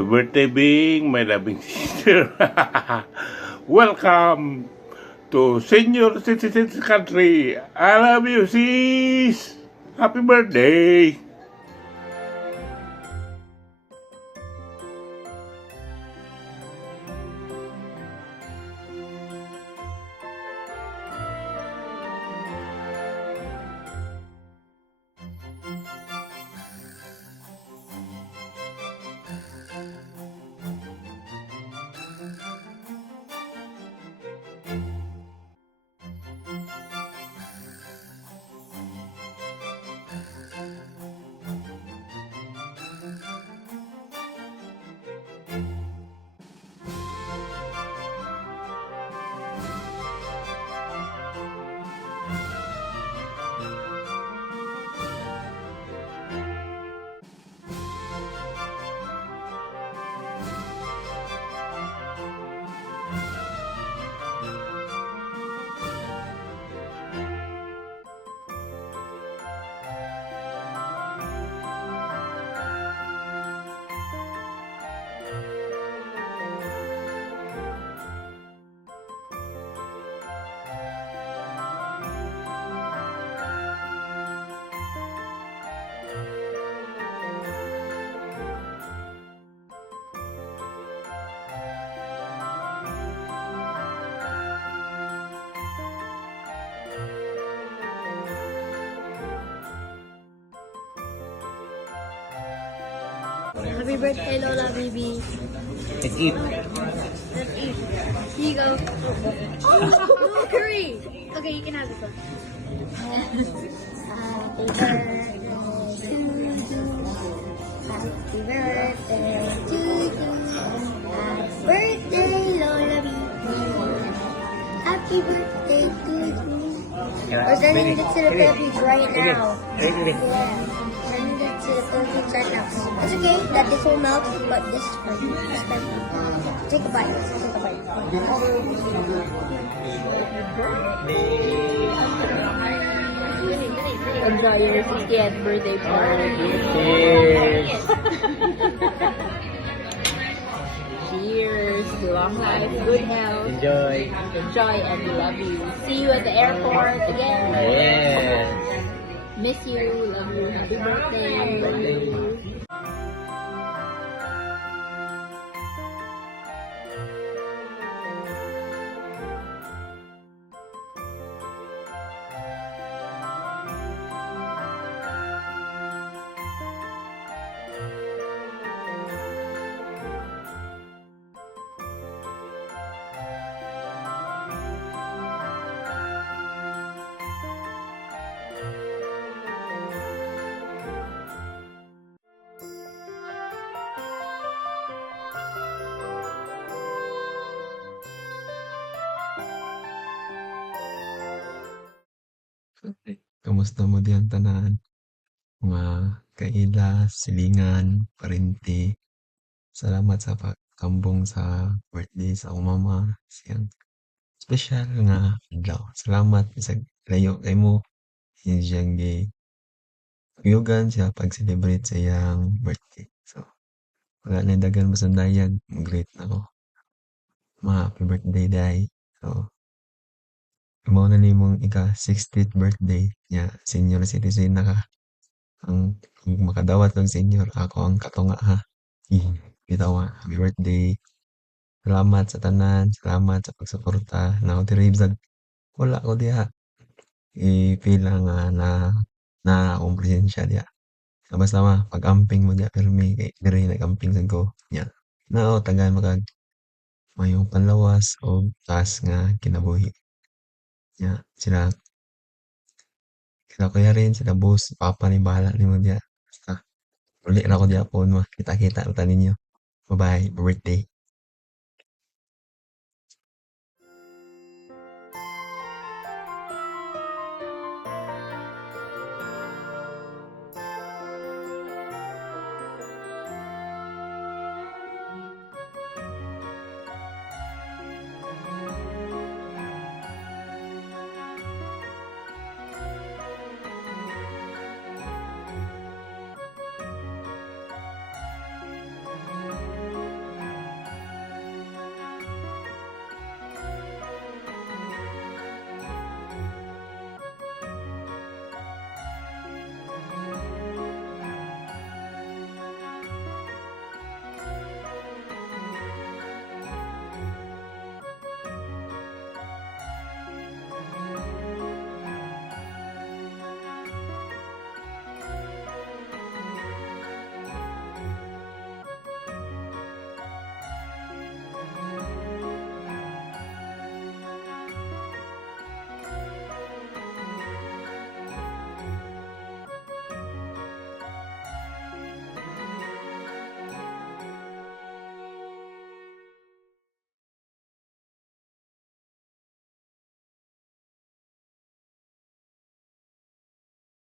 Happy birthday, Bing, my loving sister. Welcome to Senior Citizens Country. I love you, sis. Happy birthday. Happy birthday, Lola Bibi. Let's eat. Let's eat. Here you go. Oh, no curry. Okay, you can have this one. Happy birthday to you. Happy birthday to you. Happy birthday, Lola Bibi. Happy birthday to you. We're sending it to the Philippines right now. Yeah. Sending it to the Philippines right now. It's okay that this will melt, but this is for you. This is for you. Take a bite. Take a bite. Enjoy your 60th birthday party. Cheers. Cheers to long life, good health. Enjoy. Enjoy and love you. See you at the airport again. Yes. Miss you, love you, happy birthday. Kamusta mo diyan tanan? Mga kaila, silingan, parinti. Salamat sa pagkambong sa birthday sa akong mama. Siyang special nga adlaw. Salamat bisag layo kay mo. Siyang giyugan siya pag-celebrate sa iyang birthday. So, wala na dagan masandayan. Mag-greet na ako. Happy birthday, day. So, imo na nimong ika-60th birthday niya. Senior citizen na ka. Ang makadawat ng senior, ako ang katunga ha. Bitaw happy birthday. Salamat sa tanan, salamat sa pagsuporta. Na ako tiribsag, wala ko diha. I-feel lang na akong presensya diha. Sama-sama, pag-amping mo diha, pero may dire nag-amping sa ko. Nya. Na ako, tagaan makag mayong panlawas o taas nga kinabuhi. Nya, sila kuya rin, sila boss, papa ni bahala ni mo diya. Basta, uli na ako diya po, kita-kita utan ninyo. Bye-bye, birthday.